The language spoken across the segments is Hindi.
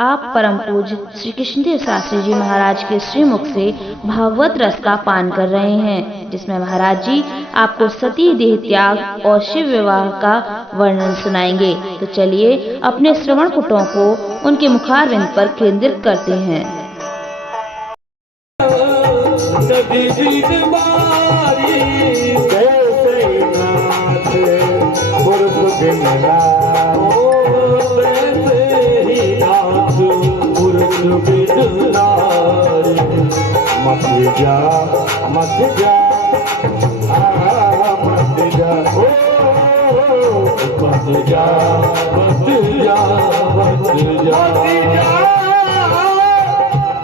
आप परम पूज्य श्री कृष्णदेव शास्त्री जी महाराज के श्रीमुख से भागवत रस का पान कर रहे हैं, जिसमें महाराज जी आपको सती देह त्याग और शिव विवाह का वर्णन सुनाएंगे। तो चलिए अपने श्रवण पुटों को उनके मुखारविंद पर केंद्रित करते हैं। मत जा मत जा मत जा मत जा मत जा मत जा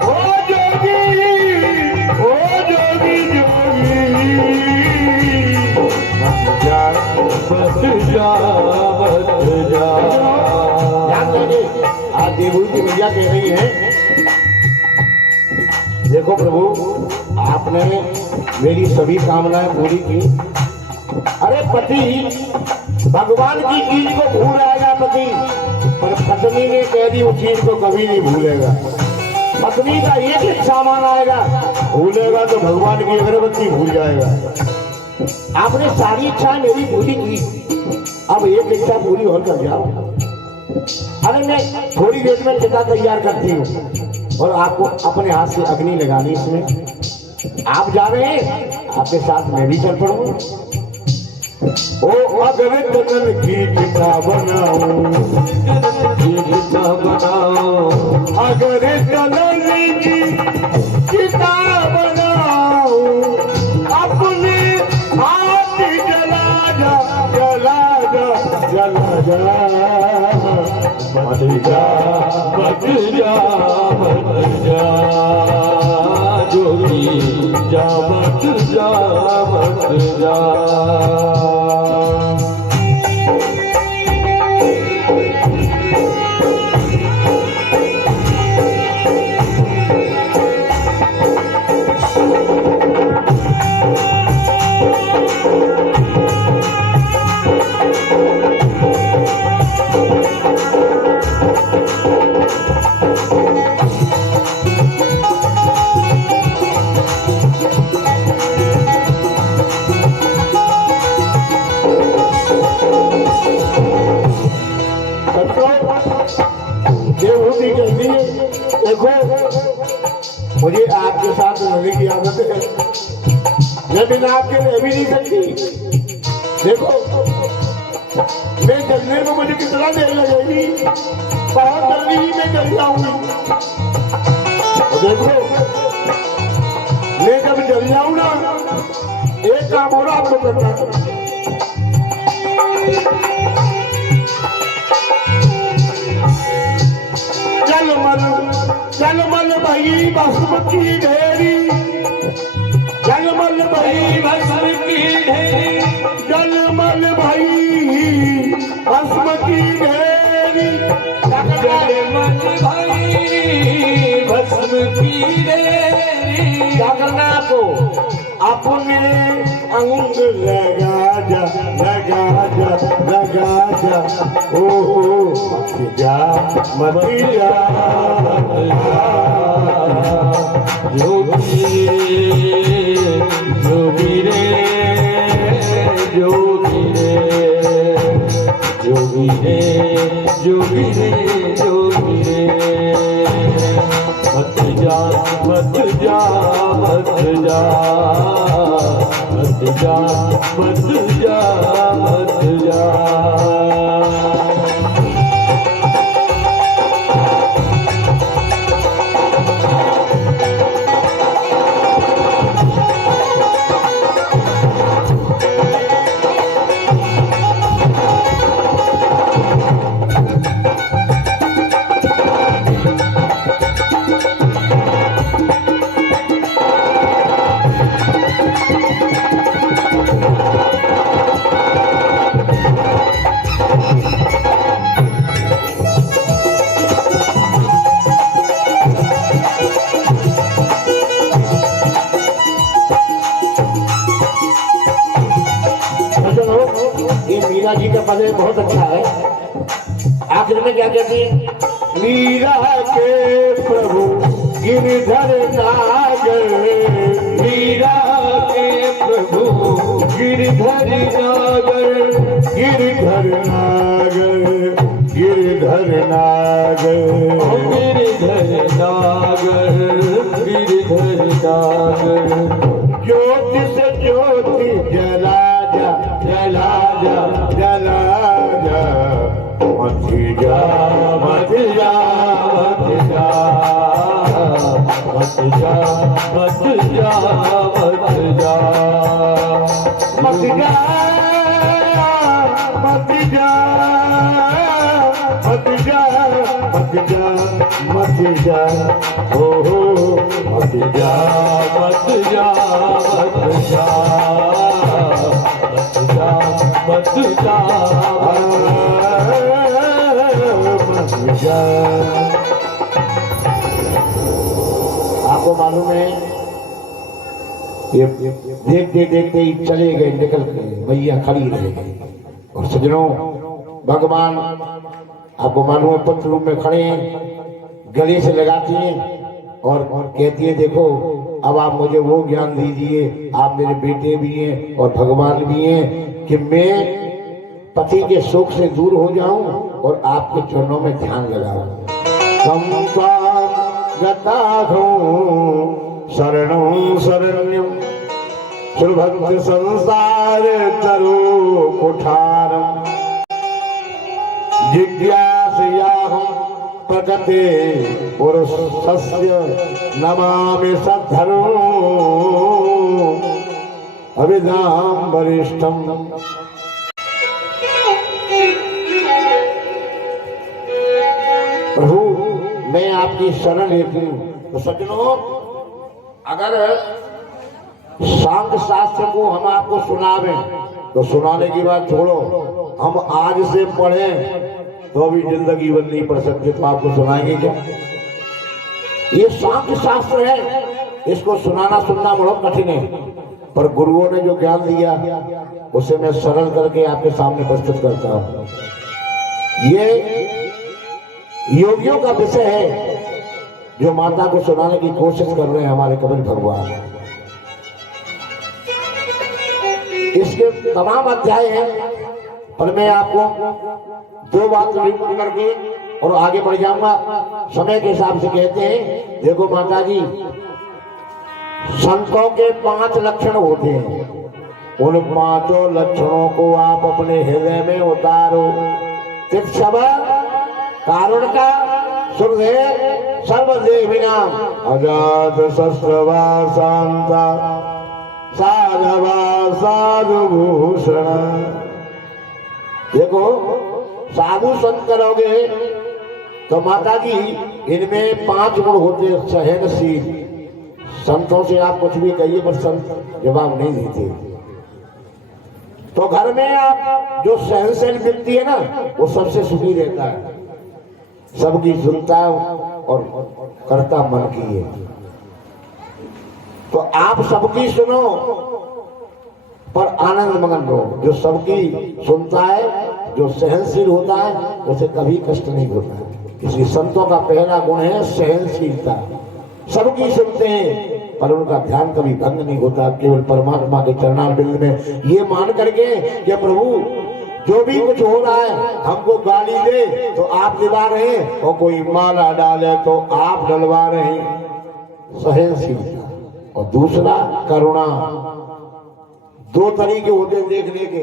ओ जोगी जोगी मत जा मत जा मत जा। आज देवू की मैया कह रही है, देखो प्रभु आपने मेरी सभी कामनाएं पूरी की। अरे पति भगवान की चीज को भूल आएगा पति, पर पत्नी ने कह दी उस चीज को कभी नहीं भूलेगा। पत्नी का एक सामान आएगा, भूलेगा तो भगवान की अगरबत्ती भूल जाएगा। आपने सारी इच्छा मेरी पूरी की, अब एक इच्छा पूरी और कर जाओ। अरे मैं थोड़ी देर में चिता तैयार करती हूँ और आपको अपने हाथ से अग्नि लगानी। इसमें आप जा रहे हैं, आपके साथ मैं भी चल पड़ूंगा। ओ अगर तनन की चिता बनाओ, चिता बनाओ, अगर तनन की चिता बनाओ, अपने हाथ जला जा जला जा जला जा। मत जा मत जा मत जा जोगी जा मत जा मत जा। देखो मुझे आपके साथ रहने की आदत है, मैं बिना आपके रह भी नहीं सकती। देखो मैं जलने में मुझे कितना देर लगेगी, बहुत जल्दी ही मैं जल जाऊंगी। देखो मैं जब जल जाऊं ना, एक काम और आपको करना है। जलमल भाई भस्म की ढेरी, जलमल भाई भस्म की ढेरी, जलमल भाई भस्म की ढेरी, जलमल भाई भस्म की ढेरी। जगना को अपने अंग लगा जा लगा जा लगा जा। ओ मत जा मत जा जोगी जोगी रे जोगी रे जोगी रे जोगी रे जोगी रे। मत जा मत जा मत जा मत जा मत जा मत जा। मीरा जी का पद बहुत अच्छा है। आखिर में क्या कहती है, मीरा के प्रभु गिरधर नागर, मीरा के प्रभु गिरधर नागर, गिरधर नागर, गिरधर नागर, गिरधर नागर, गिरधर नागर। ज्योति से ज्योति जला जा, जला जा, जला जा, मत जा, मत जा, मत जा, मत जा, मत जा, मत जा, मत जा, मत जा, मत जा, मत जा, मत जा, हो मत जा, मत जा, मत जा, मत जा, मत जा, मत जा। आपको मालूम है ये देखते देखते ही चले गए, निकल गए, मैया खड़ी रह गई। और सजनों, भगवान आपको मालूम है पत्र रूप में खड़े हैं, गले से लगाती हैं और कहती है देखो अब आप मुझे वो ज्ञान दीजिए, आप मेरे बेटे भी हैं और भगवान भी हैं, कि मैं पति के शोक से दूर हो जाऊं और आपके चरणों में ध्यान लगाऊं। शरणं शरण्यं सुभक्त संसार तरो कुठारम, जिज्ञासयाहं प्रगते पुरुषस्य नमामि सद्धरो अभिधाम वरिष्ठम। प्रभु मैं आपकी शरण लेती हूँ। तो सज्जनों, अगर शांत शास्त्र को हम आपको सुनावे तो सुनाने की बात छोड़ो, हम आज से पढ़ें तो अभी जिंदगी भर नहीं पढ़ सकते, तो आपको सुनाएंगे क्या? ये शांत शास्त्र है, इसको सुनाना सुनना बहुत कठिन है, पर गुरुओं ने जो ज्ञान दिया उसे मैं सरल करके आपके सामने प्रस्तुत करता हूँ। ये योगियों का विषय है जो माता को सुनाने की कोशिश कर रहे हैं हमारे कबीर भगवान। इसके तमाम अध्याय हैं, पर मैं आपको दो बात रिपोर्ट करके और आगे बढ़ जाऊंगा समय के हिसाब से। कहते हैं देखो माता जी, संतों के 5 लक्षण होते हैं, उन 5 लक्षणों को आप अपने हृदय में उतारो। तिक्षव कारुण का सुरधे सर्वदेविनाम, अजात शस्त्रवा शांता साधवा साधुभूषण। देखो साधु संत करोगे तो माता जी इनमें 5 गुण होते हैं। सहनशील, संतों से आप कुछ भी कहिए पर संत जवाब नहीं देते। तो घर में आप जो सहनशील व्यक्ति है ना, वो सबसे सुखी रहता है, सबकी सुनता और करता मन की है। तो आप सबकी सुनो पर आनंद मगन रहो। जो सबकी सुनता है, जो सहनशील होता है, उसे कभी कष्ट नहीं होता है। इसलिए संतों का पहला गुण है सहनशीलता। सबकी सुनते हैं पर उनका ध्यान कभी भंग नहीं होता, केवल परमात्मा के चरणारविंद में ये मान करके कि प्रभु जो भी कुछ हो रहा है, हमको गाली दे तो आप दिला रहे हैं और कोई माला डाले तो आप डलवा रहे हैं। सहनशीलता। और दूसरा करुणा। 2 तरीके होते हैं देखने के।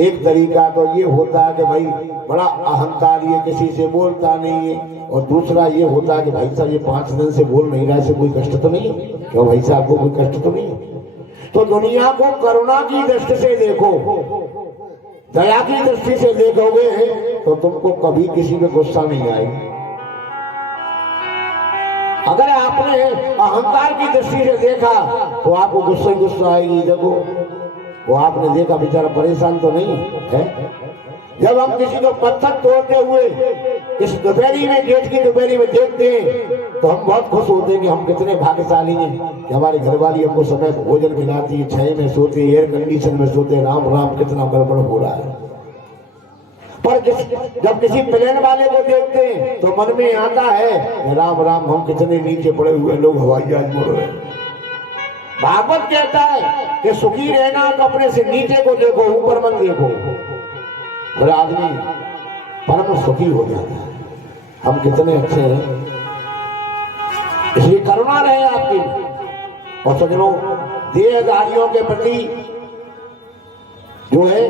एक तरीका तो ये होता है कि भाई बड़ा अहंकारी है, किसी से बोलता नहीं है, और दूसरा ये होता है कि भाई साहब ये 5 दिन से बोल नहीं रहा है, कोई कष्ट तो नहीं है? क्यों भाई साहब को कोई कष्ट तो नहीं है? तो दुनिया को करुणा की दृष्टि से देखो, दया की दृष्टि से देखोगे तो तुमको कभी किसी में गुस्सा नहीं आएगी। अगर आपने अहंकार की दृष्टि से देखा तो आपको गुस्सा आएगी। देखो वो आपने देखा बेचारा परेशान तो नहीं है। जब हम किसी को पत्थर तोड़ते हुए इस दोपहरी में, जेठ की दोपहरी में देखते हैं तो हम बहुत खुश होते हैं कि हम कितने भाग्यशाली हैं कि हमारी घरवाली हमको समय पर भोजन खिलाती है, छाया में सोते, एयर कंडीशन में सोते। राम राम कितना गड़बड़ हो रहा है। पर जब किसी प्लेन वाले को देखते हैं तो मन में आता है राम राम हम कितने नीचे पड़े हुए लोग हवाई जहाज मोड़ रहे। भागवत कहता है कि सुखी रहना तो अपने से नीचे को देखो, ऊपर मत देखो। बोले आदमी परम सुखी हो जाता है। हम कितने अच्छे हैं, इसलिए करुणा रहे आपकी। और सज्जनों, देहधारियों के प्रति जो है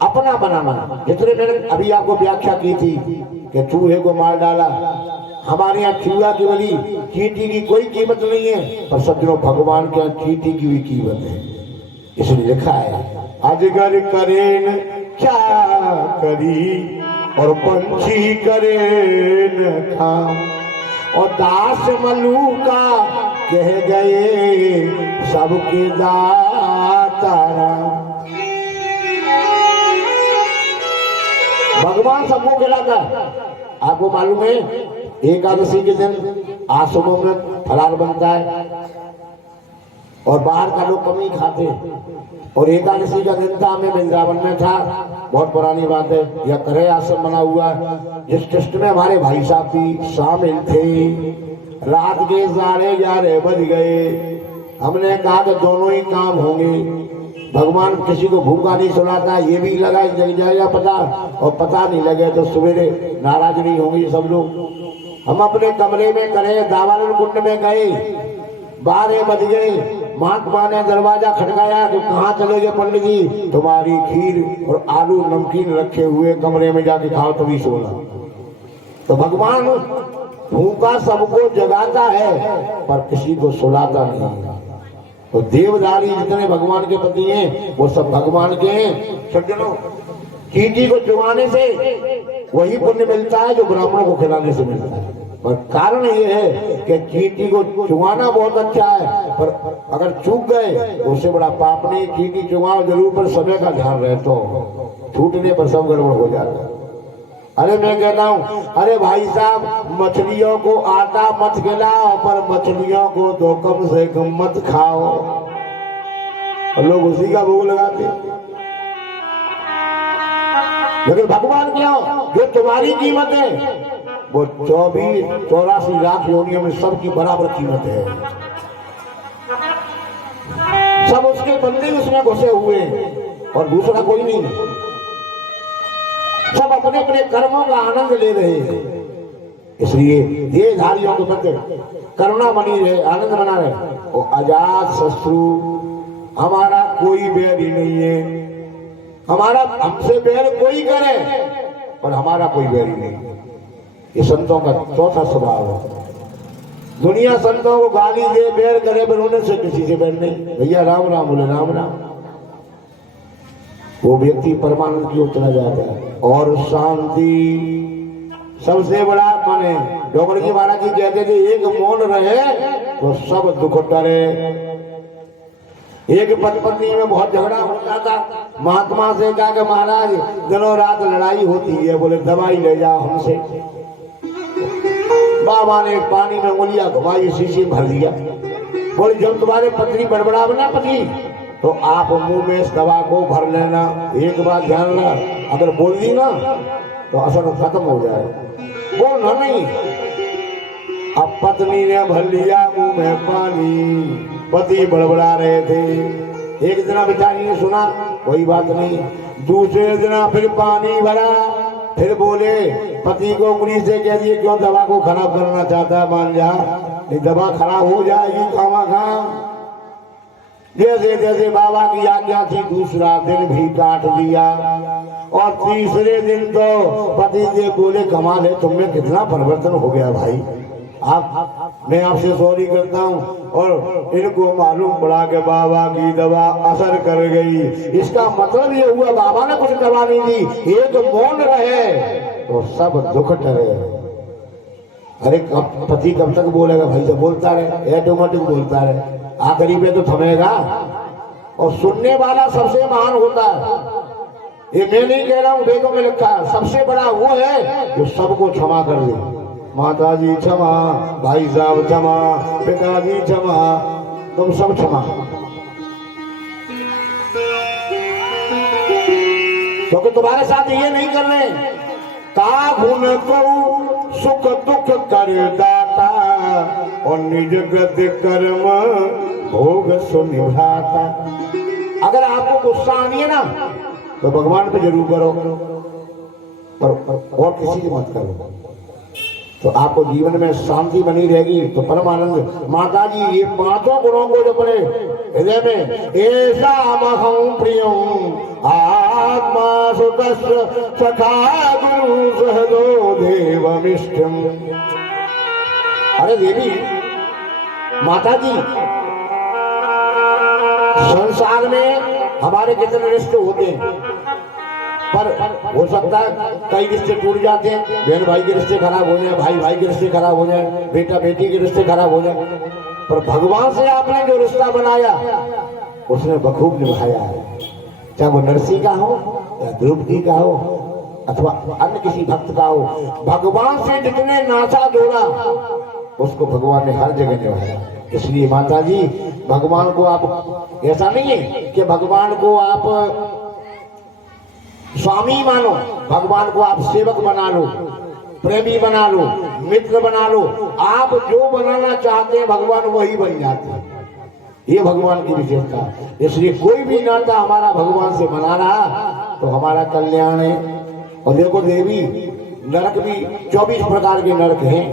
अपना बनाना, जितने मैंने अभी आपको व्याख्या की थी कि चूहे को मार डाला, हमारे यहाँ चूहा की बलि चींटी की कोई कीमत नहीं है, पर सज्जनों भगवान के यहाँ चींटी की भी कीमत है। इसलिए लिखा है अजगर करेन क्या करी और पंछी करेन काम, और दास मलूका कह गए सबके दाता राम। भगवान सबको खिलाता है। आपको मालूम है एकादशी के दिन आश्रमों में फलार बनता है और बाहर का लोग कम ही खाते हैं। और एकादशी का दिन था, मैं वृंदावन में था, बहुत पुरानी बात है, यह करे आश्रम बना हुआ जिस ट्रस्ट में हमारे भाई साहब भी शामिल थे। रात के 11:30 बज गए। हमने कहा कि दोनों ही काम होंगे। भगवान किसी को भूखा नहीं सुलाता, ये भी लगा जग जाएगा पता, और पता नहीं लगे तो सवेरे नाराज नहीं होंगे सब लोग। हम अपने कमरे में करे दावानल कुंड में गए, 12 बज गए। महात्मा ने दरवाजा खटकाया तो कहाँ चले गए पंडित जी? तुम्हारी खीर और आलू नमकीन रखे हुए, कमरे में जाके खाओ तभी सोना। तो भगवान भूखा सबको जगाता है पर किसी को सुलाता नहीं। तो देवदारी जितने भगवान के पति हैं वो सब भगवान के हैं। सज्जनों, चींटी को चुगाने से वही पुण्य मिलता है जो ब्राह्मणों को खिलाने से मिलता है। पर कारण ये है कि चींटी को चुगाना बहुत अच्छा है, पर अगर चूक गए तो उससे बड़ा पाप नहीं। चींटी चुगाओ जरूर, पर समय का ध्यान रहे तो छूटने पर सब गड़बड़ हो जाता है। अरे मैं कहता हूँ, अरे भाई साहब मछलियों को आटा मत खिलाओ, पर मछलियों को तो कम से कम मत खाओ। और लोग उसी का भोग लगाते। लेकिन भगवान क्यों? जो तुम्हारी कीमत है वो 84 लाख योनियों में सबकी बराबर कीमत है। सब उसके बंदे उसमें घुसे हुए और दूसरा कोई नहीं। सब अपने अपने कर्मों का आनंद ले रहे हैं। इसलिए देहधारियों के प्रति करुणा बनी रहे, आनंद बना रहे। और अजात शत्रु, हमारा कोई बैर ही नहीं है। हमारा हमसे बैर कोई करे पर हमारा कोई बैर ही नहीं। ये संतों का चौथा स्वभाव है। दुनिया संतों को गाली दे, बैर करे, पर उन्हें से किसी से बैर नहीं। भैया राम राम बोले राम राम, वो व्यक्ति परमानंद की ओर चला जाता है। और शांति सबसे बड़ा माने डॉक्टर जी महाराज जी कहते थे, एक मौन रहे तो सब दुख टरे। एक पत्नी में बहुत झगड़ा होता था, महात्मा से कहा कि महाराज दिनों रात लड़ाई होती है, बोले दवाई ले जाओ हमसे। बाबा ने पानी में उंगलियां घुमाई, शीशी भर दिया। बोले जब तुम्हारे पत्नी बड़बड़ा बना पति, तो आप मुंह में इस दवा को भर लेना। एक बात ध्यान रखना, अगर बोल दी ना तो असर खत्म हो जाए, बोलना नहीं। अब पत्नी ने भर लिया मुंह में पानी, पति बड़बड़ा रहे थे। एक दिन बेचारी ने सुना, कोई बात नहीं। दूसरे दिन फिर पानी भरा, फिर बोले पति को उंगली से कह दिए, क्यों दवा को खराब करना चाहता है, मान जा, ये दवा खराब हो जाएगी खामा। जैसे जैसे बाबा की आज्ञा थी, दूसरा दिन भी काट दिया। और तीसरे दिन तो पति जी बोले, कमाल है, तुम में कितना परिवर्तन हो गया भाई। मैं आपसे सॉरी करता हूँ। और इनको मालूम पड़ा कि बाबा की दवा असर कर गई। इसका मतलब ये हुआ बाबा ने कुछ दवा नहीं दी, एक मौन रहे तो सब दुख टरे। अरे पति कब तक बोलेगा भाई? से बोलता रहे, ऑटोमेटिक बोलता रहे, आखिरी पे तो थमेगा। और सुनने वाला सबसे महान होता है। ये मैं नहीं कह रहा हूँ, वेदों में लिखा है, सबसे बड़ा वो है जो सबको क्षमा कर दे। माता जी क्षमा, भाई साहब क्षमा, पिताजी क्षमा, तुम सब क्षमा। क्योंकि तुम्हारे साथ ये नहीं कर रहे। का गुण को सुख दुख कर दाता और निज गति कर्म भोग सो निभाता। अगर आपको गुस्सा आनी है ना तो भगवान पे जरूर करो, पर और किसी से मत करो, तो आपको जीवन में शांति बनी रहेगी। तो परमानंद माता जी ये पांचों गुणों को जो अपने हृदय में, ऐसा महं प्रियम आत्मा सुतस्य सखा गुरु सहदो देवमिष्टम। अरे देवी माता जी, संसार में हमारे कितने रिश्ते होते हैं, पर हो सकता है कई रिश्ते टूट जाते हैं, बहन भाई के रिश्ते खराब हो जाए, भाई भाई के रिश्ते खराब हो जाए, बेटा बेटी के रिश्ते खराब हो जाए, पर भगवान से आपने जो रिश्ता बनाया उसने बखूब निभाया है। चाहे वो नरसिंह का हो या द्रौपदी का हो अथवा अन्य किसी भक्त का हो, भगवान से जितने नाता जोड़ा उसको भगवान ने हर जगह निभाया। इसलिए माता जी भगवान को आप, ऐसा नहीं है कि भगवान को आप स्वामी मानो, भगवान को आप सेवक बना लो, प्रेमी बना लो, मित्र बना लो। आप जो बनाना चाहते हैं भगवान वही बन जाते हैं। ये भगवान की विशेषता है। इसलिए कोई भी नाता हमारा भगवान से बना रहा तो हमारा कल्याण है। और देखो देवी, नरक भी 24 प्रकार के नरक हैं,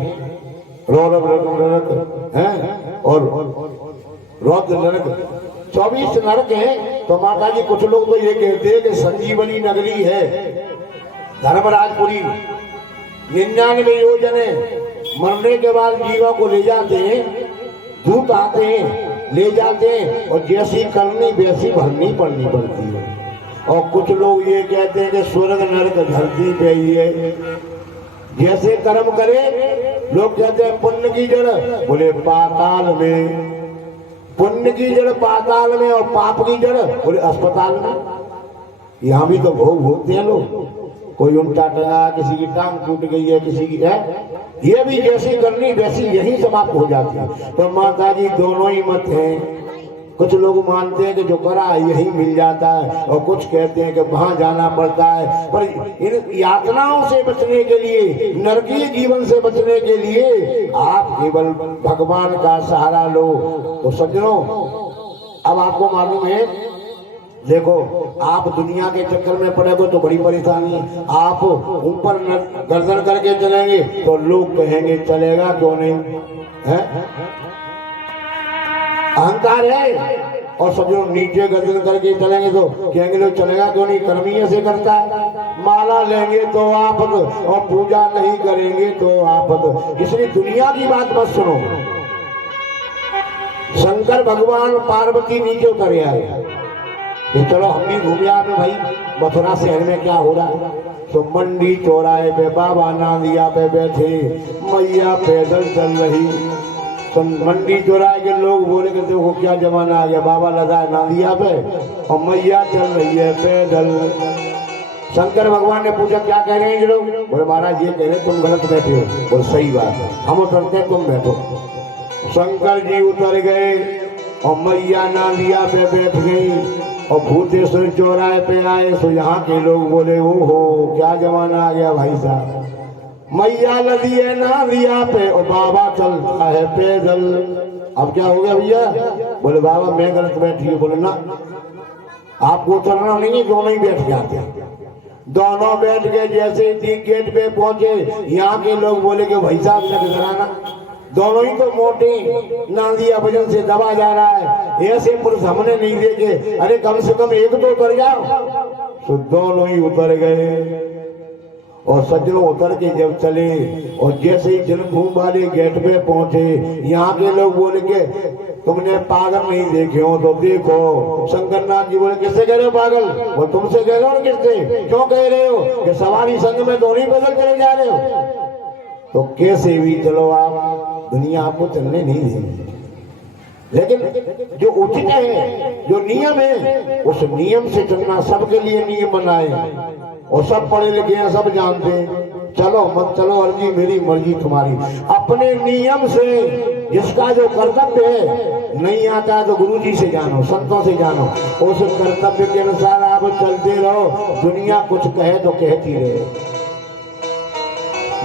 रौरव नरक हैं और रौद्र नरक, 24 नरक हैं। तो माता जी कुछ लोग तो ये कहते हैं कि संजीवनी नगरी है धर्मराजपुरी, 99 योजने, मरने के बाद जीवा को ले जाते हैं, दूत आते हैं ले जाते हैं और जैसी करनी वैसी भरनी पड़नी पड़ती है। और कुछ लोग ये कहते हैं कि स्वर्ग नरक धरती पे ही है, जैसे कर्म करे। लोग कहते हैं पुण्य की जड़, बोले पाताल में, पुण्य की जड़ पाताल में और पाप की जड़ बोले अस्पताल में। यहाँ भी तो भोग भोगते हैं लोग, कोई उल्टा टंगा, किसी की टांग टूट गई है, किसी की है, ये भी जैसी करनी वैसी यही समाप्त हो जाती है। तो माता जी दोनों ही मत हैं। कुछ लोग मानते हैं कि जो करा यही मिल जाता है और कुछ कहते हैं कि वहां जाना पड़ता है। पर इन यातनाओं से बचने के लिए, नरकीय जीवन से बचने के लिए आप केवल भगवान का सहारा लो। तो सज्जनों, अब आपको मालूम है, देखो आप दुनिया के चक्कर में पड़ेगो तो बड़ी परेशानी है। आप ऊपर गर्दन करके चलेंगे तो लोग कहेंगे चलेगा क्यों नहीं है, अहंकार है। और सब लोग नीचे गर्दन करके चलेंगे तो कहेंगे लोग चलेगा क्यों नहीं, कर्म ही ऐसे करता है। माला लेंगे तो आपद और पूजा नहीं करेंगे तो आपद। इसलिए दुनिया की बात मत सुनो। शंकर भगवान पार्वती नीचे उतर आए, ये चलो हम भी घूम आए भाई मथुरा शहर में क्या हो रहा है। तो मंडी चौराहे पे बाबा नांदिया पे बैठे, मैया पैदल चल रही। तो मंडी चौराहे के लोग बोले कि देखो क्या जमाना आ गया, बाबा लगा है नांदिया पे और मैया चल रही है पैदल। शंकर भगवान ने पूछा क्या कह रहे हैं ये लोग, बोले महाराज ये कह रहे तुम गलत बैठे हो। बोले सही बात है, हम उतरते तुम बैठो। शंकर जी उतर गए और मैया नांदिया पे बैठ गई और भूतेश्वर चौराहे पे आए। तो यहाँ के लोग बोले ओहो क्या जमाना आ गया भाई साहब, मैया लदी है नांदिया पे और बाबा चलता है पैदल। अब क्या हो गया भैया, बोले बाबा मैं गलत बैठी हूँ। बोले ना आपको चलना नहीं है, दोनों ही बैठ जाते। दोनों बैठ गए। जैसे ही गेट पे पहुंचे यहाँ के लोग बोले कि भाई साहब से कराना, दोनों ही तो मोटे, नांदिया वजन से दबा जा रहा है, ऐसे पुरुष हमने नहीं देखे, अरे कम से कम एक तो उतर जाओ। तो दोनों ही उतर गए। और सज्जनों उतर के जब चले और जैसे ही जन्मभूमि वाले गेट पे पहुंचे, यहाँ के लोग बोले के तुमने पागल नहीं देखे हो तो देखो। शंकरनाथ जी बोले किससे कह रहे हो पागल, वो तुमसे कह रहे हो, किससे क्यों कह रहे हो कि सवारी संग में दोनों ही बदल चले जा रहे हो। तो कैसे भी चलो आप, दुनिया आपको चलने नहीं देगी। लेकिन जो उचित है, जो नियम है, उस नियम से चलना। सबके लिए नियम बनाए और सब पढ़े लिखे हैं, सब जानते हैं। चलो मत चलो, अर्जी मेरी मर्जी तुम्हारी। अपने नियम से जिसका जो कर्तव्य है नहीं आता है तो गुरु जी से जानो, संतों से जानो, उस कर्तव्य के अनुसार आप चुपचाप चलते रहो, दुनिया कुछ कहे तो कहती रहे।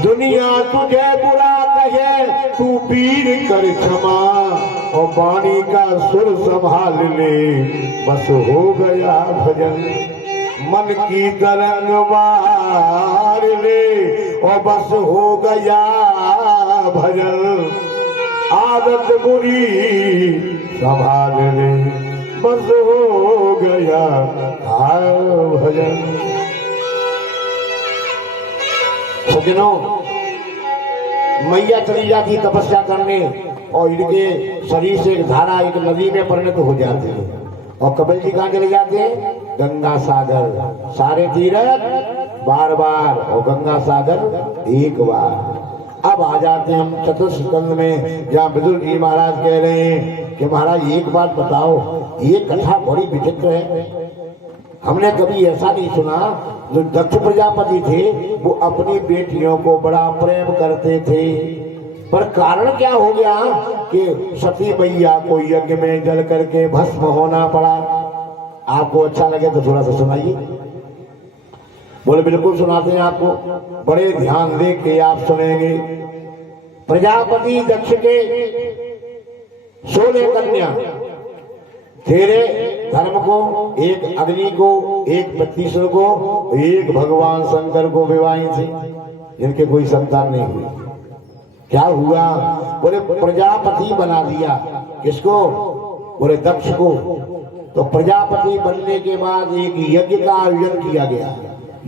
दुनिया तुझे बुरा कहे तू पीर कर क्षमा, और वाणी का सुर संभाल ले, बस हो गया भजन। मन की तरंग मार ले और बस हो गया भजन। आदत बुरी संभाल ले, बस हो गया भजन। सज्जनों, मैया चली जाती तपस्या करने और इनके शरीर से एक धारा एक नदी में परिणत हो जाती है। और कपिल जी कहाँ चले जाते हैं? गंगा सागर। सारे तीर्थ बार बार और गंगा सागर एक बार। अब आ जाते हैं हम चतुर्थ स्कंद में, जहाँ विदुर जी महाराज कह रहे हैं कि महाराज एक बात बताओ, ये कथा बड़ी विचित्र है। हमने कभी ऐसा नहीं सुना। जो दक्ष प्रजापति थे वो अपनी बेटियों को बड़ा प्रेम करते थे, पर कारण क्या हो गया कि सती मैया को यज्ञ में जल करके भस्म होना पड़ा। आपको अच्छा लगे तो थोड़ा सा सुनाइए। बोले बिल्कुल सुनाते हैं आपको, बड़े ध्यान दे के आप सुनेंगे। प्रजापति दक्ष के 16 कन्या, तेरे धर्म को, एक अग्नि को, एक प्रतीश्वर को, एक भगवान शंकर को विवाही थी, जिनके कोई संतान नहीं हुई। क्या हुआ? बोले प्रजापति बना दिया। किसको? बोले दक्ष को। तो प्रजापति बनने के बाद एक यज्ञ का आयोजन किया गया।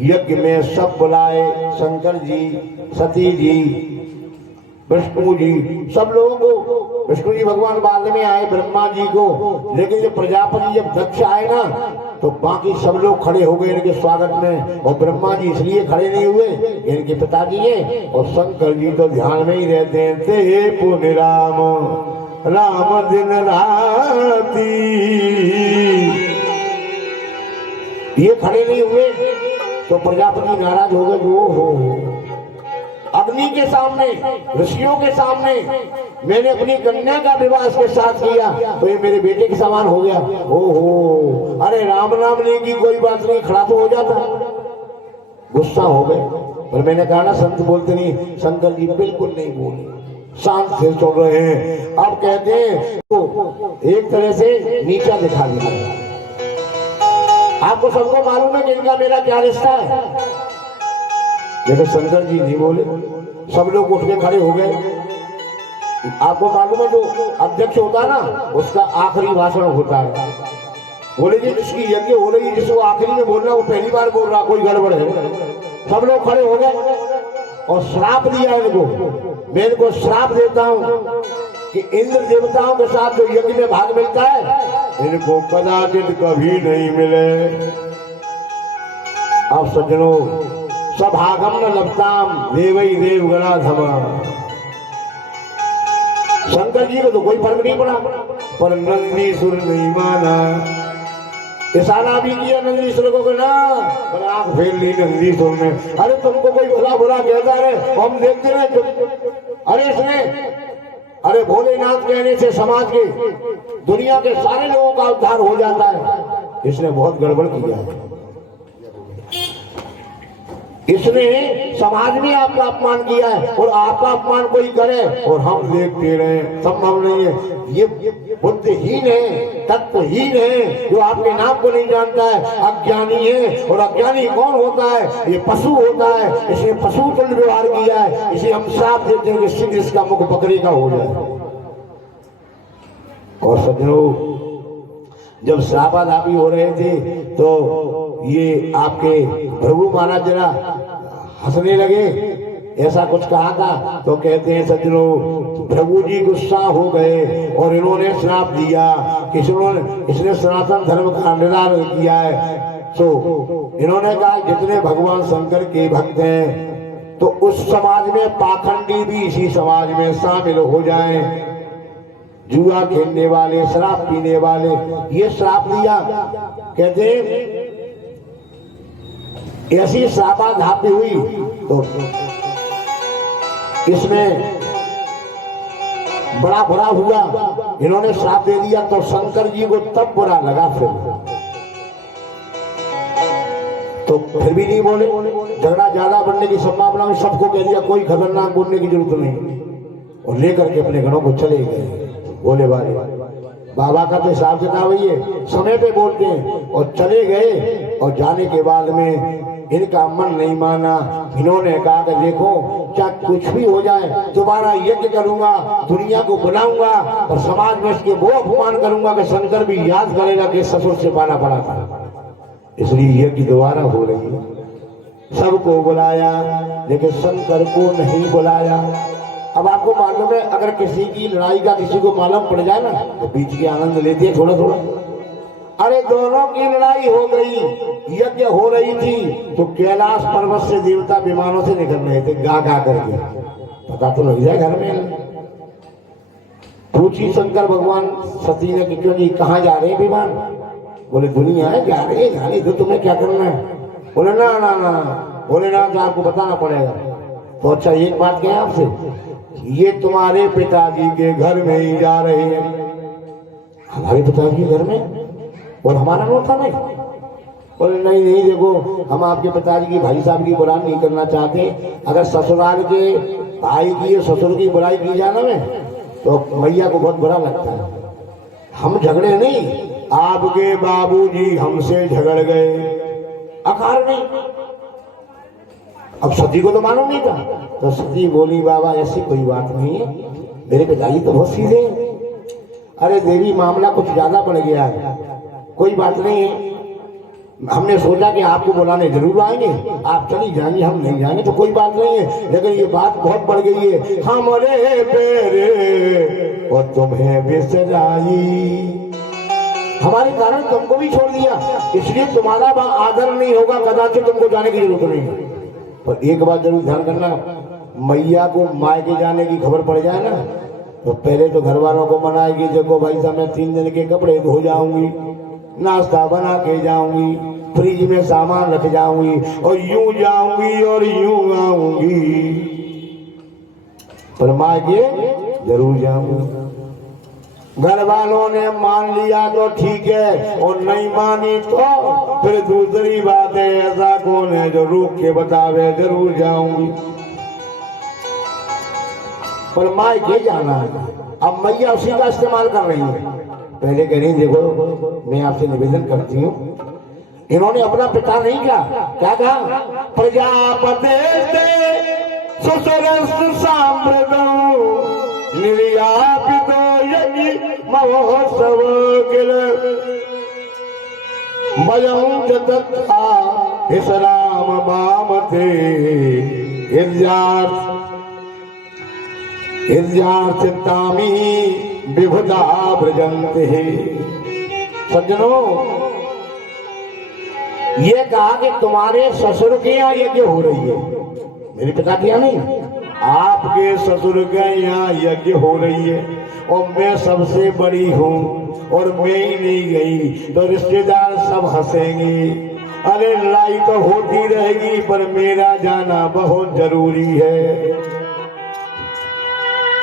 यज्ञ में सब बुलाए, शंकर जी, सती जी, विष्णु जी, सब लोगों को। विष्णु जी भगवान बाद में आए, ब्रह्मा जी को, लेकिन जब प्रजापति जब दक्ष आए ना तो बाकी सब लोग खड़े हो गए इनके स्वागत में। और ब्रह्मा जी इसलिए खड़े नहीं हुए, इनके पिताजी हैं, और शंकर जी तो ध्यान में ही रहते हैं। ते पुण्य राम राम दिन राती, ये खड़े नहीं हुए तो प्रजापति नाराज हो गए। हो अग्नि के सामने, ऋषियों के सामने मैंने अपनी कन्या का विवाह इसके साथ किया तो ये मेरे बेटे के समान हो गया। ओहो, अरे राम नाम लेने की कोई बात नहीं, खड़ा तो हो जाता। गुस्सा हो गए, पर मैंने कहा ना संत बोलते नहीं। शंकर जी बिल्कुल नहीं बोले, शांत से सुन रहे हैं। अब कहते हैं तो एक तरह से नीचा दिखा दिया। आपको सबको मालूम है कि इनका मेरा क्या रिश्ता है, लेकिन शंकर जी नहीं बोले। सब लोग उठ के खड़े हो गए। आपको मालूम है जो अध्यक्ष होता है ना, उसका आखिरी भाषण होता है। बोले जी जिसकी यज्ञ हो रही है, जिसको आखिरी में बोलना वो पहली बार बोल रहा, कोई गड़बड़ है। सब लोग खड़े हो गए और श्राप दिया इनको। मैं इनको श्राप देता हूँ कि इंद्र देवताओं के साथ जो यज्ञ में भाग मिलता है, इनको कदाचित कभी नहीं मिले। अब सज्जनों, सभागम न लभताम देवई देवगणाधमा। शंकर जी को तो कोई फर्क नहीं पड़ा, पर नंदीसुर नहीं माना। इशारा भी किया नंदीसुर को ना, पर आंख फेर ली नंदीसुर ने। अरे तुमको कोई भला बुरा कहता है, हम देखते रहे। अरे इसने, अरे भोलेनाथ कहने से समाज के, दुनिया के सारे लोगों का उद्धार हो जाता है। इसने बहुत गड़बड़ किया है। इसने समाज में आपका अपमान किया है, और आपका अपमान कोई करे और हम देखते रहे, संभव नहीं है। ये बुद्धिहीन है, तत्वहीन है, जो आपके नाम को नहीं जानता है, अज्ञानी है। और अज्ञानी कौन होता है? ये पशु होता है। इसने पशु तुल्य व्यवहार किया है। इसे हम श्राप देते हैं कि शीघ्र इसका मुख पकड़ेगा हो जाए। और सज्जनों, जब श्रापाधापी हो रहे थे तो ये आपके भृगु महाराज जरा हंसने लगे, ऐसा कुछ कहा था। तो कहते हैं सज्जनों, भृगु जी गुस्सा हो गए और इन्होंने श्राप दिया कि इसने सनातन धर्म का निरादर किया है। तो इन्होंने कहा जितने भगवान शंकर के भक्त हैं तो उस समाज में पाखंडी भी इसी समाज में शामिल हो जाएं। जुआ खेलने वाले, शराब पीने वाले, ये श्राप दिया। कहते ऐसी श्रापाधापी हुई तो इसमें बड़ा बुरा हुआ। इन्होंने श्राप दे दिया तो शंकर जी को तब बुरा लगा। फिर फिर भी नहीं बोले। झगड़ा ज्यादा बढ़ने की संभावना में सबको कह दिया कोई खतरनाक बोलने की जरूरत नहीं, और लेकर के अपने घरों को चले गए। बोले वाले बाबा का तो हिसाब किताब ही है, समय पे बोलते हैं। और चले गए, और जाने के बाद में इनका मन नहीं माना। इन्होंने कहा कि देखो क्या कुछ भी हो जाए दोबारा यज्ञ करूंगा, दुनिया को बुलाऊंगा, और समाज में इसके वो अपमान करूंगा कि शंकर भी याद करेगा कि ससुर से पाला पड़ा था। इसलिए यज्ञ दोबारा हो रही है। सबको बुलाया लेकिन शंकर को नहीं बुलाया। अब आपको मालूम है अगर किसी की लड़ाई का किसी को मालूम पड़ जाए ना तो बीच के आनंद लेते हैं थोड़ा थोड़ा। अरे दोनों की लड़ाई हो गई, यज्ञ हो रही थी, तो कैलाश पर्वत से देवता विमानों से निकल रहे थे गा गा करके। पता तो लग जाए घर में। पूछी शंकर भगवान सती ने कि क्यों जी कहाँ जा रहे हैं विमान? बोले दुनिया है जा रहे हैं, तो तुम्हें क्या करना है? बोले ना ना ना, बोले ना तो आपको बताना पड़ेगा। तो अच्छा एक बात कहें आपसे, ये तुम्हारे पिताजी के घर में ही जा रहे हैं। हमारे पिताजी के घर में? और हमारा नोट था नहीं? बोले नहीं नहीं, देखो हम आपके पिताजी की भाई साहब की बुराई नहीं करना चाहते। अगर ससुराल के भाई की ससुर की बुराई की जाए ना तो मैया को बहुत बुरा लगता है। हम झगड़े नहीं, आपके बाबूजी हमसे झगड़ गए, अकार नहीं। अब सती को तो मालूम नहीं था, तो सती बोली बाबा ऐसी कोई बात नहीं है, मेरे पिताजी तो बहुत सीधे हैं। अरे देवी मामला कुछ ज्यादा बढ़ गया है, कोई बात नहीं है। हमने सोचा कि आपको बुलाने जरूर आएंगे, आप चली जाएंगे, हम नहीं जाएंगे तो कोई बात नहीं है, लेकिन ये बात बहुत बढ़ गई है। हमारे पेरे और तुम्हें बिसराई, हमारे कारण तुमको भी छोड़ दिया, इसलिए तुम्हारा आदर नहीं होगा, कदाचित तुमको जाने की जरूरत नहीं है। पर एक बात जरूर ध्यान करना, मैया को मायके जाने की खबर पड़ जाए ना तो पहले तो घर वालों को मनाएगी, देखो भाई साहब मैं 3 दिन के कपड़े धो जाऊंगी, नाश्ता बना के जाऊंगी, फ्रिज में सामान रख जाऊंगी, और यूं जाऊंगी और यूं आऊंगी, पर मायके जरूर जाऊंगी। घर वालों ने मान लिया तो ठीक है, और नहीं मानी तो फिर दूसरी बात है, ऐसा कौन है जो रोक के बतावे जरूर जाऊंगी, पर मायके जाना है। अब मैया उसी का इस्तेमाल कर रही है। पहले कह रही देखो मैं आपसे निवेदन करती हूँ, इन्होंने अपना पिता नहीं कहा, क्या कहा? प्रजापते निर्यापितो यज्ञ महोत्सव किल वयं च तथा विश्राम बामते इर्यार्चितामि विभुता व्रजन्ते। सज्जनों, ये कहा कि तुम्हारे ससुर के यहाँ यज्ञ हो रही है, मेरे पिता के यहाँ नहीं, आपके ससुर के यहाँ यज्ञ हो रही है, और मैं सबसे बड़ी हूँ और मैं ही नहीं गई तो रिश्तेदार सब हंसेंगे। अरे लड़ाई तो होती रहेगी पर मेरा जाना बहुत जरूरी है।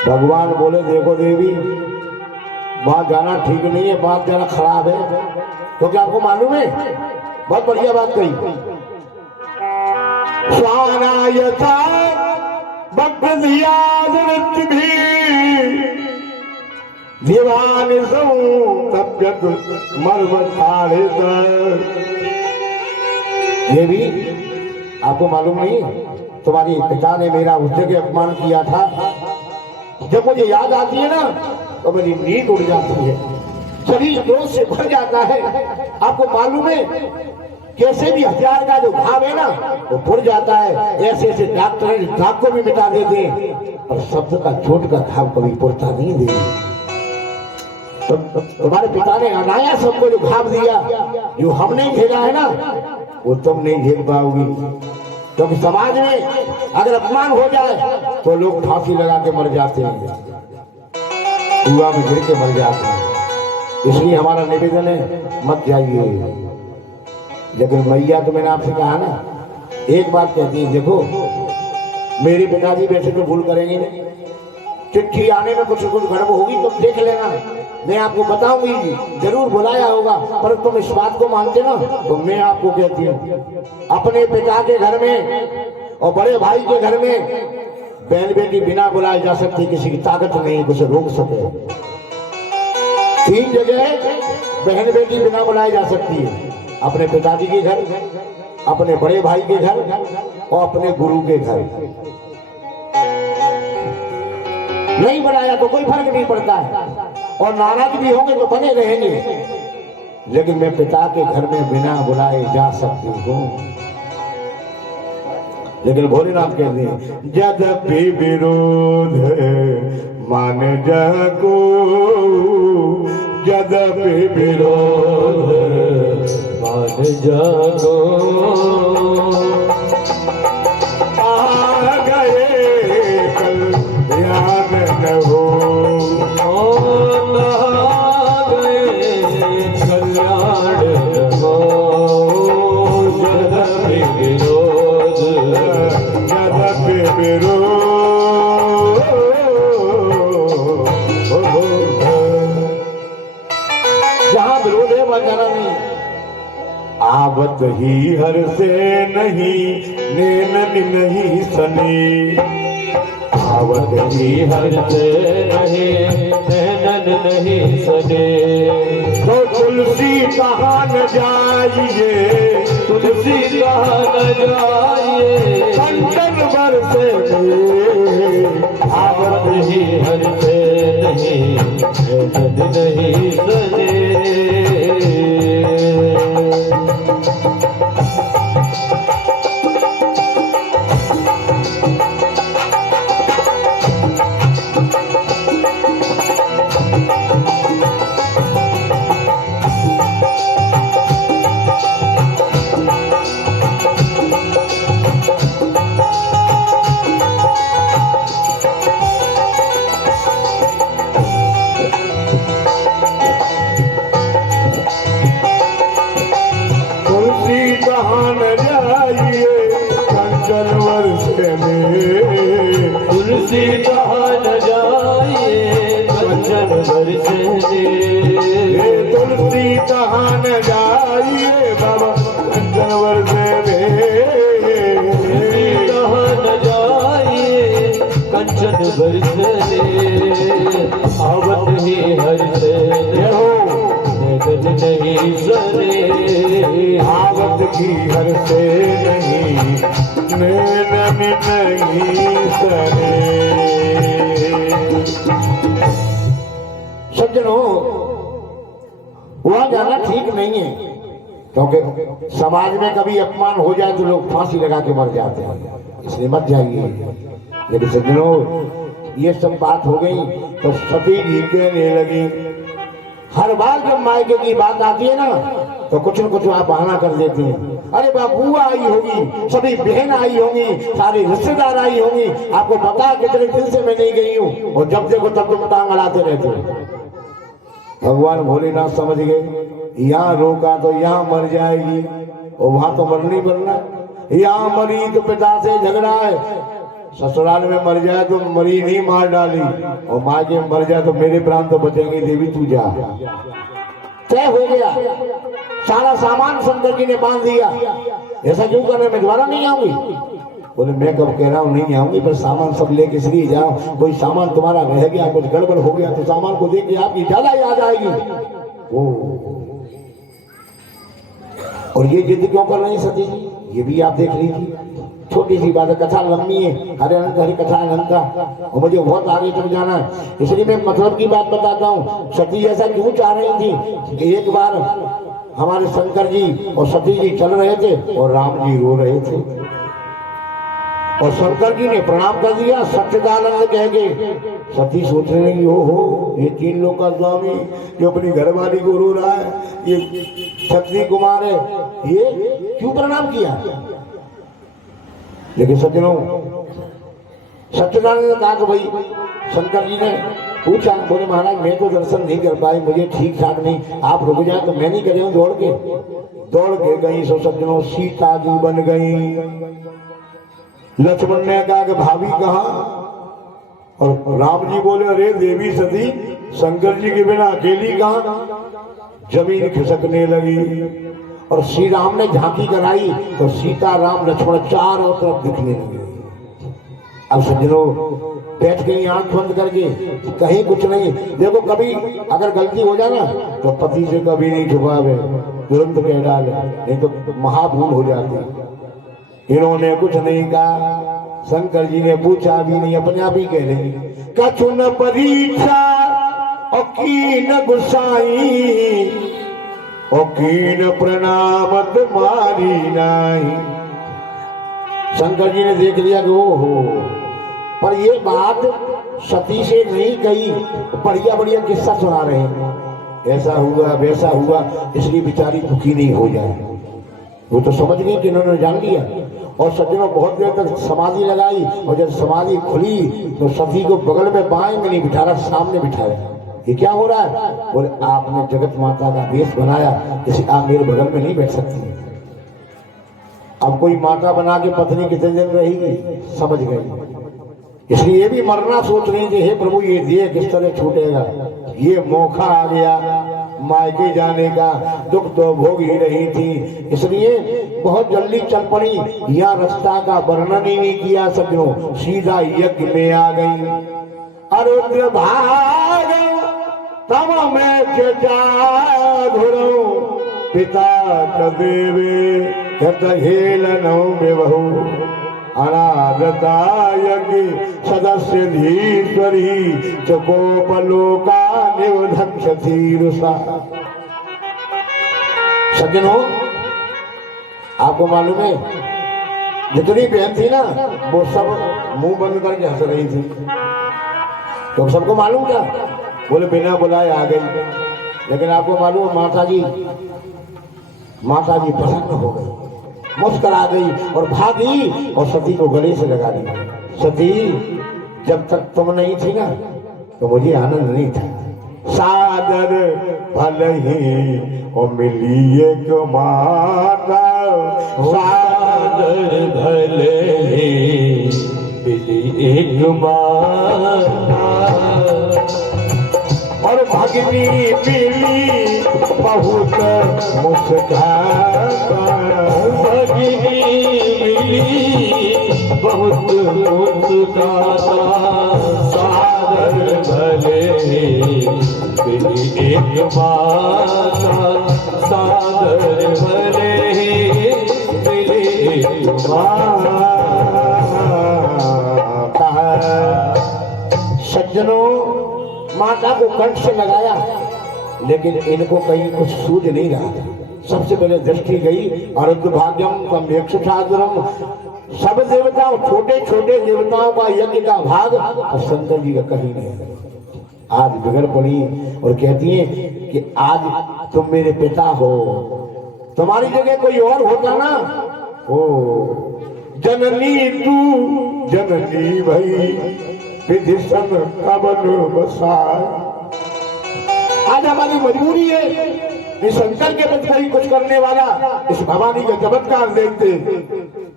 भगवान बोले देखो देवी वहां जाना ठीक नहीं है, बात जरा खराब है, क्योंकि आपको मालूम है बहुत बढ़िया बात कही, स्वानायता भी दीवान तब्यत ये भी आपको मालूम नहीं, तुम्हारी पिता ने मेरा उस जगह अपमान किया था, जब मुझे याद आती है ना तो मेरी नींद उड़ जाती है, शरीर क्रोध से भर जाता है। आपको मालूम है कैसे भी हथियार का जो घाव है ना वो फुट जाता है, ऐसे ऐसे डॉक्टर दाग को भी मिटा देते हैं, और शब्द का चोट का घाव कभी पुरता नहीं देते। तुम्हारे पिता ने अनाया सबको जो घाव दिया, जो हम नहीं झेला है ना वो तुम नहीं झेल पाओगी, क्योंकि समाज में अगर अपमान हो जाए तो लोग फांसी लगा के मर जाते हैं, कुआं में गिर के मर जाते हैं। इसलिए हमारा निवेदन है मत जाइए। लेकिन मैया तो मैंने आपसे कहा ना, एक बात कहती है, देखो मेरे पिताजी वैसे तो भूल करेंगे नहीं, चिट्ठी आने में कुछ कुछ गड़बड़ होगी तो देख लेना, मैं आपको बताऊंगी, जरूर बुलाया होगा, पर तुम इस बात को मानते ना, तो मैं आपको कहती हूँ अपने पिता के घर में और बड़े भाई के घर में बहन बेटी बिना बुलाए जा सकती, किसी की ताकत नहीं उसे रोक सके। 3 जगह बहन बेटी बिना बुलाए जा सकती है, अपने पिताजी के घर, अपने बड़े भाई के घर और अपने गुरु के घर। नहीं बुलाया तो कोई फर्क नहीं पड़ता है, और नाराज भी होंगे तो बने रहेंगे, लेकिन मैं पिता के घर में बिना बुलाए जा सकती हूँ। लेकिन भोलेनाथ कहते हैं यद्यपि विरोध मान जाको, यद्यपि विरोध मान जाको, आ गए कल्याण न हो, आ गए कल्याण न हो, यद्यपि विरोध, यद्यपि विरोध, जहां विरोध है वह जाना नहीं। आवत ही हर से नहीं, नैनन नहीं सनी, आवत ही हर से नहीं, नैनन नहीं सने, तो तुलसी कहाँ न जाइए, तुलसी कहाँ न जाइए, कंचन बरसे आवत ही हर से नहीं, नैनन नहीं सने। तुलसी कहाँ न जाइए कंचन बरसे, तुलसी कहाँ न जाइए बाबा कंचन बरसे, तुलसी कहाँ न जाइए कंचन बरसे, आवत ही हर से नहीं सने, आवत की हर से नहीं, नैनन नहीं सने। सज्जनों, वहां जाना ठीक नहीं है, क्योंकि समाज में कभी अपमान हो जाए तो लोग फांसी लगा के मर जाते हैं, इसलिए मत जाइए। लेकिन सज्जनों, ये सब बात हो गई तो सभी जी कहने लगी। हर बार जब मायके की बात आती है ना, तो कुछ न कुछ आप बहाना कर देती हैं। अरे बुआ आई होगी, सभी बहन आई होंगी, सारे रिश्तेदार आई होंगी, आपको पता कितने दिन से मैं नहीं गई हूँ, और जब देखो तब तुम टांग अड़ाते रहते हो। भगवान भोलेनाथ समझ गए, यहाँ रोका तो यहाँ मर जाएगी, और वहां तो मरनी मरना, यहाँ मरी तो पिता से झगड़ा है, ससुराल में मर जाए तो मरी नहीं मार डाली, और माँ के मर जाए तो मेरे प्राण तो बचेंगे, देवी तू जा। तय हो गया, सारा सामान शंकर जी ने बांध दिया। ऐसा क्यों कर रहे, मैं दोबारा नहीं आऊंगी? बोले मैं कब कह रहा हूँ नहीं आऊंगी, पर सामान सब लेके इसलिए जाओ, कोई सामान तुम्हारा रह गया, कुछ गड़बड़ हो गया तो सामान को देख के आपकी ज्यादा याद आएगी। ओ, और ये जिद क्यों कर रही सती जी, ये भी आप देख लीजिए। छोटी सी बात है, कथा लंबी है, हरे अनंत हरि कथा अनंत का, और मुझे बहुत आगे तक जाना है, इसलिए मैं मतलब की बात बताता हूँ। सती ऐसा क्यों चाह रही थी कि एक बार हमारे शंकर जी और सती जी चल रहे थे और राम जी रो रहे थे, और शंकर जी ने प्रणाम कर दिया सच्चिदानंद कह के। सती सोचने लगी, हो ये 3 लोग का स्वामी जो अपनी घरवाली को रो रहा है, ये क्षत्रिय कुमार है, ये क्यों प्रणाम किया? लेकिन सज्जनों, सच्चिदानंद ने कहा कि भाई, शंकर जी ने पूछा, बोले महाराज मैं तो दर्शन नहीं कर पाई, मुझे ठीक ठाक नहीं, आप रुक जाए तो मैं नहीं कर रहा हूँ। दौड़ के गई। सो सज्जनों, सीता जी बन गई। लक्ष्मण ने कहा कि भाभी कहाँ? और राम जी बोले, अरे देवी सती, शंकर जी के बिना अकेली कहां, जमीन खिसकने लगी। और श्री राम ने झांकी कराई तो सीता राम लक्ष्मण चारों तरफ दिखने लगे। अब सज्जनों बैठ गई आंख बंद करके, कहीं कुछ नहीं। देखो कभी अगर गलती हो जाए ना तो पति से कभी नहीं छुपावे, तुरंत कह डाले, नहीं तो महाभूल हो जाती। इन्होंने कुछ नहीं कहा, शंकर जी ने पूछा भी नहीं, अपने आप ही कह रही कछु न परीक्षा और कीन गुसाई और कीन प्रणाम तुम्हारी नाई। शंकर जी ने देख लिया कि वो हो, पर ये बात सती से नहीं कही, बढ़िया बढ़िया किस्सा सुना रहे हैं, ऐसा हुआ वैसा हुआ, इसलिए बेचारी दुखी नहीं हो जाए। वो तो समझ गई कि इन्होंने जान लिया। और सज्जनों बहुत देर तक समाधि लगाई, और जब समाधि खुली तो सती को बगल में बाएं में नहीं बिठा रहा, सामने बिठाया। ये क्या हो रहा है? बोले आपने जगत माता का वेश बनाया, इसे आप मेरे बगल में नहीं बैठ सकती। अब कोई माता बना के पत्नी कितने दिन रहेगी, समझ गई। इसलिए ये भी मरना सोच रही थी, हे प्रभु ये दिए किस तरह छूटेगा, ये मौका आ गया मायके जाने का, दुख तो भोग ही रही थी, इसलिए बहुत जल्दी चल पड़ी। यहाँ रास्ता का वर्णन ही नहीं किया सज्जनों, सीधा यज्ञ में आ गई। अरुद्र भाग तब मैं घुरो पिता कदेवे हेलनो में बहु अनागता यज्ञ सदस्य धीश्वरी चकोपलोका निवधक्षति रुषा। सज्जनों आपको मालूम है जितनी बहन थी ना वो सब मुंह बंद करके हंस रही थी, तो सबको मालूम था, बोले बिना बुलाए आ गई। लेकिन आपको मालूम माता जी प्रसन्न हो गई, मुस्कुरा गई और भागी और सती को गले से लगा दी। सती जब तक तुम नहीं थी ना तो मुझे आनंद नहीं था। सादर भल ही और मिली एक माता, सादर भल ही मिली एक माता, और भगनी मिली बहुत मुस्काता, भगनी मिली बहुत मुस्काता, सादर भले मिली एक माता, सादर भले मिली एक माता। सज्जनों माता को कंठ से लगाया, लेकिन इनको कहीं कुछ सूझ नहीं रहा था। सबसे पहले दृष्टि गई अरुद्ध भाग्यम कम्यक्षादरम, सब देवताओं छोटे छोटे देवताओं का यज्ञ का भाग और शंकर जी का कहीं नहीं। आज बिगड़ पड़ी और कहती है कि आज तुम मेरे पिता हो, तुम्हारी जगह कोई और होता ना, ओ जननी तू जननी भई विधिशन कवन बसाए। आज हमारी मजबूरी है कि शंकर के पद पर ही कुछ करने वाला इस भवानी का चमत्कार देखते,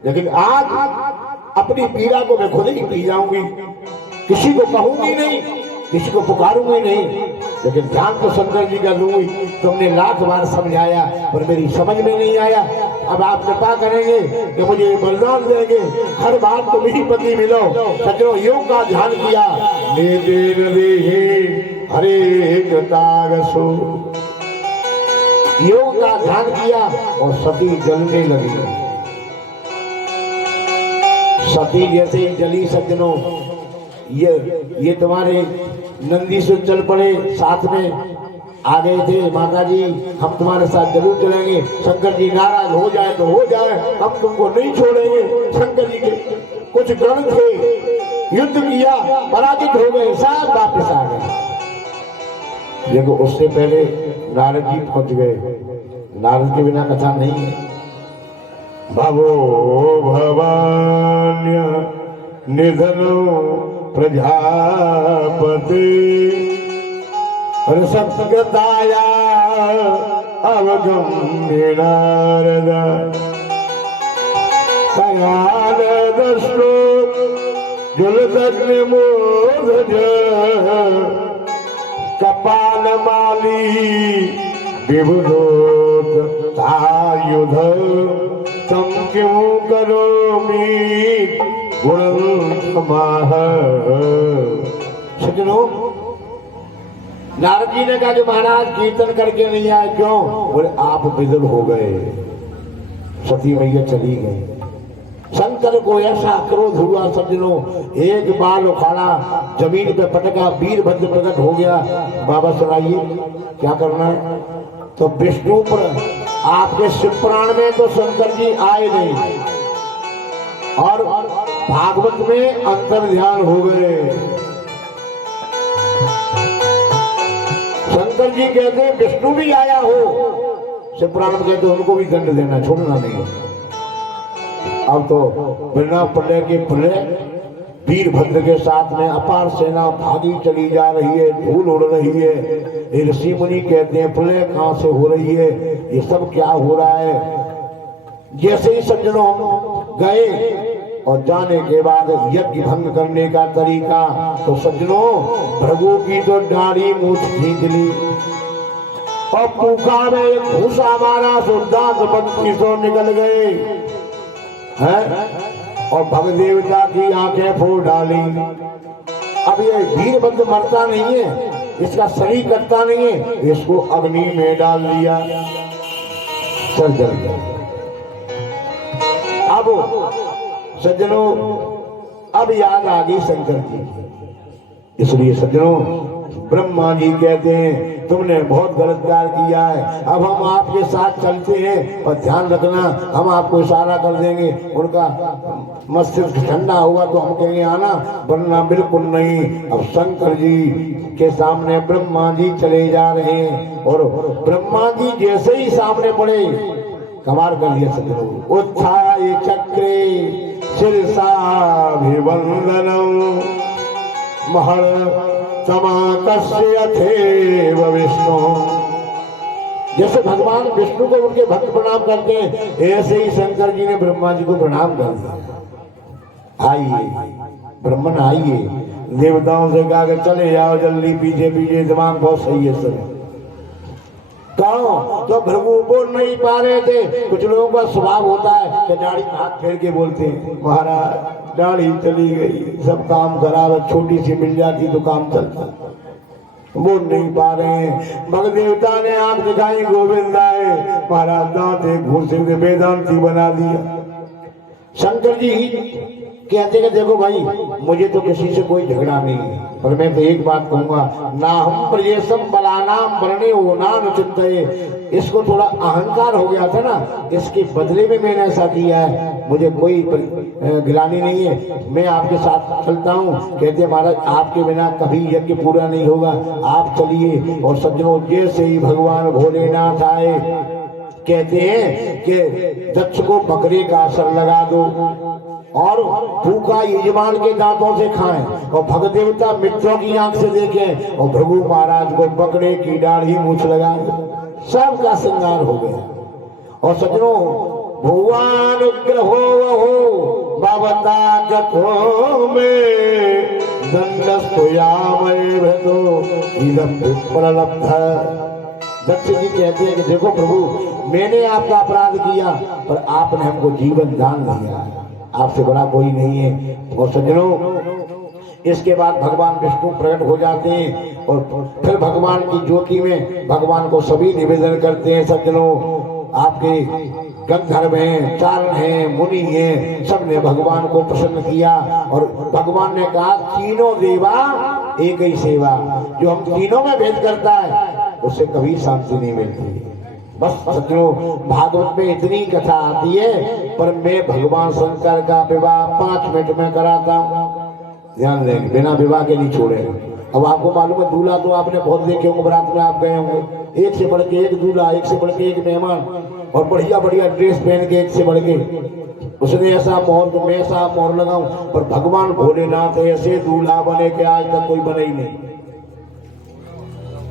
लेकिन आज अपनी पीड़ा को मैं खुद ही पी जाऊंगी, किसी को कहूंगी नहीं, किसी को पुकारूंगी नहीं, लेकिन ध्यान तो शंकर जी का लूंगी। तुमने लाख बार समझाया पर मेरी समझ में नहीं आया। अब आप कृपा करेंगे कि मुझे वरदान देंगे, हर बार तुम ही पति मिलो। सज्जनों योग का ध्यान किया, हरे तागसो, योग का ध्यान किया और सती जलने लगी। सती जैसे ही जली सज्जनों, ये तुम्हारे नंदी से चल पड़े, साथ में आ गए थे, माता जी हम तुम्हारे साथ जरूर चलेंगे, शंकर जी नाराज हो जाए तो हो जाए, हम तुमको नहीं छोड़ेंगे। शंकर जी के कुछ गण थे, युद्ध किया, पराजित हो गए, सब वापस आ गए। देखो उससे पहले नारद जी पहुंच गए, नारद के बिना कथा नहीं है। भवो भवान्य निधनो प्रजापति सत्कताया अवगम्य नारद कयानद श्लोक जुलदग्निमोदज बालमाली विबुधोत तायुध तम क्यों करोमि गुणमाह। सज्जनों, नारद जी ने कहा कि महाराज कीर्तन करके नहीं आए, क्यों? बोले आप विदुर हो गए, सती मैया चली गई। शंकर को ऐसा क्रोध हुआ सज्जनों, एक बाल उखाड़ा, जमीन पे पटका, वीरभद्र प्रकट हो गया। बाबा सुनाइए क्या करना है? तो विष्णु पर आपके शिवपुराण में तो शंकर जी आए नहीं और भागवत में अंतर ध्यान हो गए। शंकर जी कहते हैं विष्णु भी आया हो, शिवपुराण में कहते उनको भी दंड देना, छोड़ना नहीं। अब तो बिना प्रलय के प्रलय, वीरभद्र के साथ में अपार सेना भागी चली जा रही है, धूल उड़ रही है। ऋषि मुनि कहते हैं प्रलय कहां से हो रही है, ये सब क्या हो रहा है? जैसे ही सज्जनों गए और जाने के बाद यज्ञ भंग करने का तरीका, तो सज्जनों भृगु की तो दाढ़ी मूछ खींच ली और पूका में एक भूसा मारा, तो दांत 32 निकल गए हैं और भगदेवता की आंखें फोड़ डाली। अब ये वीरभद्र मरता नहीं है, इसका शरीर कटता नहीं है, इसको अग्नि में डाल दिया, चल जल गया। अब सज्जनों अब याद आ गई शंकर की, इसलिए सज्जनों ब्रह्मा जी कहते हैं तुमने बहुत गलत कार्य किया है, अब हम आपके साथ चलते हैं और ध्यान रखना हम आपको इशारा कर देंगे। उनका मस्तिष्क ठंडा हुआ तो हम कहेंगे आना, वरना बिल्कुल नहीं। अब शंकर जी के सामने ब्रह्मा जी चले जा रहे हैं और ब्रह्मा जी जैसे ही सामने पड़े, कमाल कर दिया सज्जनों। उत्थाय चक्रे शिरसाभिवंदनम महर समाकस्यथेव विष्णु। जैसे भगवान विष्णु को उनके भक्त प्रणाम करते हैं, ऐसे ही शंकर जी ने ब्रह्मा जी को प्रणाम कर दिया। आइए ब्रह्मन आइए, देवताओं से कहा चले जाओ जल्दी, पीछे पीछे, दिमाग बहुत सही है सर। कहो तो भृगु बोल नहीं पा रहे थे। कुछ लोगों का स्वभाव होता है कि दाढ़ी हाथ फेर के बोलते हैं, महाराज दाढ़ी चली गई, सब काम खराब है, छोटी सी मिल जाती तो काम चलता। बोल नहीं पा रहे हैं। भगदेवता ने आंख दिखाई, गोविंद आए, महाराज दांत एक घूसे से वेदांती बना दिया। शंकर जी कहते हैं देखो भाई, मुझे तो किसी से कोई झगड़ा नहीं है, पर मैं तो एक बात कहूंगा, ना हम प्रजेशम बलानाम वर्णे हो ना चिंतये। इसको थोड़ा अहंकार हो गया था ना, इसके बदले में मैंने ऐसा किया है, मुझे कोई गिलानी नहीं है, मैं आपके साथ चलता हूँ। कहते महाराज आपके बिना कभी यज्ञ पूरा नहीं होगा, आप चलिए। और सज्जनों जैसे ही भगवान भोलेनाथ आए, कहते हैं कि दक्ष को बकरे का असर लगा दो और भूखा यजमान के दांतों से खाएं, और भगदेवता मित्रों की आंख से देखें, और भृगु महाराज को बकरे की दाढ़ी मूछ लगा दो। सबका श्रृंगार हो गया। और सज्जनों भगवान ग्रहो बाबता जथो में दंडस्तोयामय भृतो इदं विप्रलब्ध। दक्ष जी कहते हैं कि देखो प्रभु, मैंने आपका अपराध किया, पर आपने हमको जीवन दान दिया, आपसे बड़ा कोई नहीं है। और सज्जनों इसके बाद भगवान विष्णु प्रकट हो जाते हैं और फिर भगवान की ज्योति में भगवान को सभी निवेदन करते हैं। सज्जनों आपके गंधर्व हैं, चारण हैं, मुनि हैं, सबने भगवान को प्रसन्न किया और भगवान ने कहा तीनों देवा एक ही सेवा। जो हम तीनों में भेद करता है उससे कभी शांति नहीं मिलती। बस सज्जनों भागवत में इतनी कथा आती है, पर मैं भगवान शंकर का विवाह 5 मिनट में कराता हूँ। ध्यान देंगे, बिना विवाह के नहीं छोड़े। अब आपको मालूम है दूल्हा तो आपने बहुत देखे होंगे, बारात में आप गए होंगे, एक से बढ़ के एक दूल्हा, एक से बढ़ के एक मेहमान, और बढ़िया बढ़िया ड्रेस पहन के एक से बढ़ के। उसने ऐसा मोहर तो मैं ऐसा मोहर लगाऊं, पर भगवान भोलेनाथ ऐसे दूल्हा बने के आज तक कोई बने ही नहीं।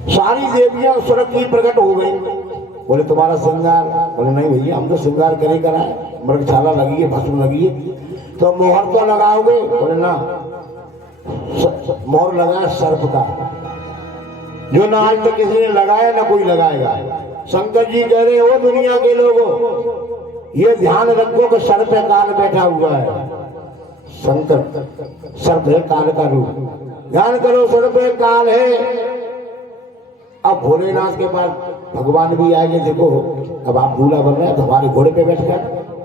सारी देवियां स्वर्ग की प्रकट हो गई। बोले तुम्हारा श्रृंगार? बोले नहीं भैया हम तो श्रृंगार करे कराए, मृगशाला लगी है, भस्म लगी है। तो मोहर तो लगाओगे? बोले ना, मोहर लगा सर्प का। जो ना आज तक किसी ने लगाया ना कोई लगाएगा। शंकर जी कह रहे हो दुनिया के लोगों, ये ध्यान रखो कि सर पे काल बैठा हुआ है। शंकर सर पे काल का रूप, ध्यान करो सर पे काल है। अब भोलेनाथ के पास भगवान भी आएंगे। देखो अब आप दूल्हा बन रहे हैं तो हमारे घोड़े पे बैठ गए,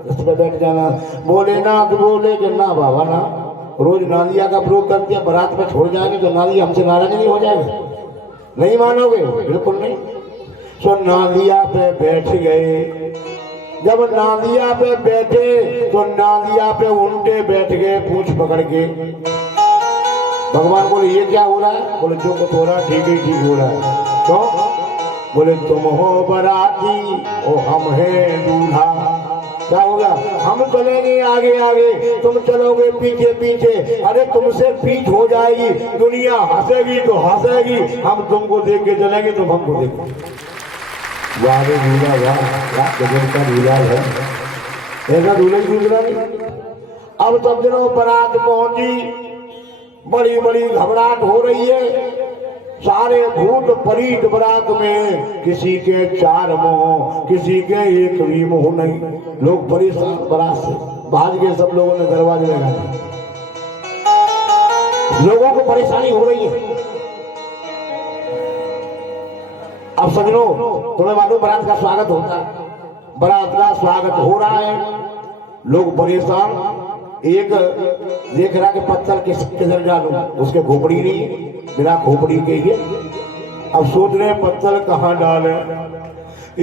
उस पे बैठ जाना। भोलेनाथ बोले कि ना बाबा ना, रोज नालिया का प्रयोग करते हैं, बारात में छोड़ जाएंगे तो नालिया हमसे नाराज नहीं हो जाएगा? नहीं मानोगे? बिल्कुल नहीं। सो नालिया पे बैठ गए। जब नालिया पे बैठे तो नालिया पे उल्टे बैठ गए पूंछ पकड़ के। भगवान बोले ये क्या हो रहा है? बोले जो कुछ हो रहा है ठीक ही ठीक हो रहा है। तो बोले तुम हो बराती और हम हैं दूल्हा। क्या होगा? हम चलेंगे आगे आगे, तुम चलोगे पीछे पीछे। अरे तुमसे पीछ हो जाएगी, दुनिया हंसेगी तो हंसेगी, हम तुमको देख के चलेंगे तुम हमको देखो। वाह दूल्हा वाह, गजब का दूल्हा है। ऐसा दूल्हा ही दूसरा नहीं। अब सब दिनों बारात पहुंची, बड़ी बड़ी घबराहट हो रही है। सारे भूत परीत बारात में, किसी के 4 मुंह, किसी के एक भी मुंह नहीं। लोग परेशान बारात से भाग गए, सब लोगों ने दरवाजे लगा दिए। लोगों को परेशानी हो रही है। अब सजनो तुम्हें मालूम बारात का स्वागत होता है, बारात का स्वागत हो रहा है, लोग परेशान। एक देख रहा कि पत्थर किधर डालूं, उसके खोपड़ी नहीं, बिना खोपड़ी के ये। अब सोच रहे पत्थर कहाँ डाले,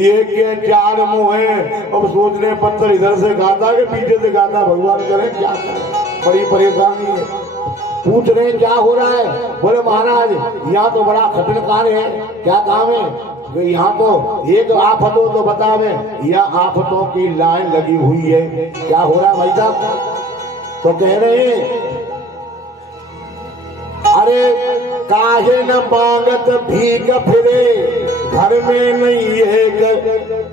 ये के 4 मुंह है। अब सोच रहे पत्थर इधर से गाता कि पीछे से गाता, भगवान करे क्या करे, बड़ी परेशानी है। पूछ रहे क्या हो रहा है? बोले महाराज यहाँ तो बड़ा कठिन कार्य है। क्या काम है? यहाँ तो एक आफत हो तो बतावे, यहाँ आफतों की लाइन लगी हुई है। क्या हो रहा है भाई साहब? तो कह रहे हैं अरे काहे न मांगत भीख फिरे, घर में नहीं है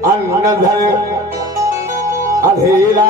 अन्न धर अधेरा।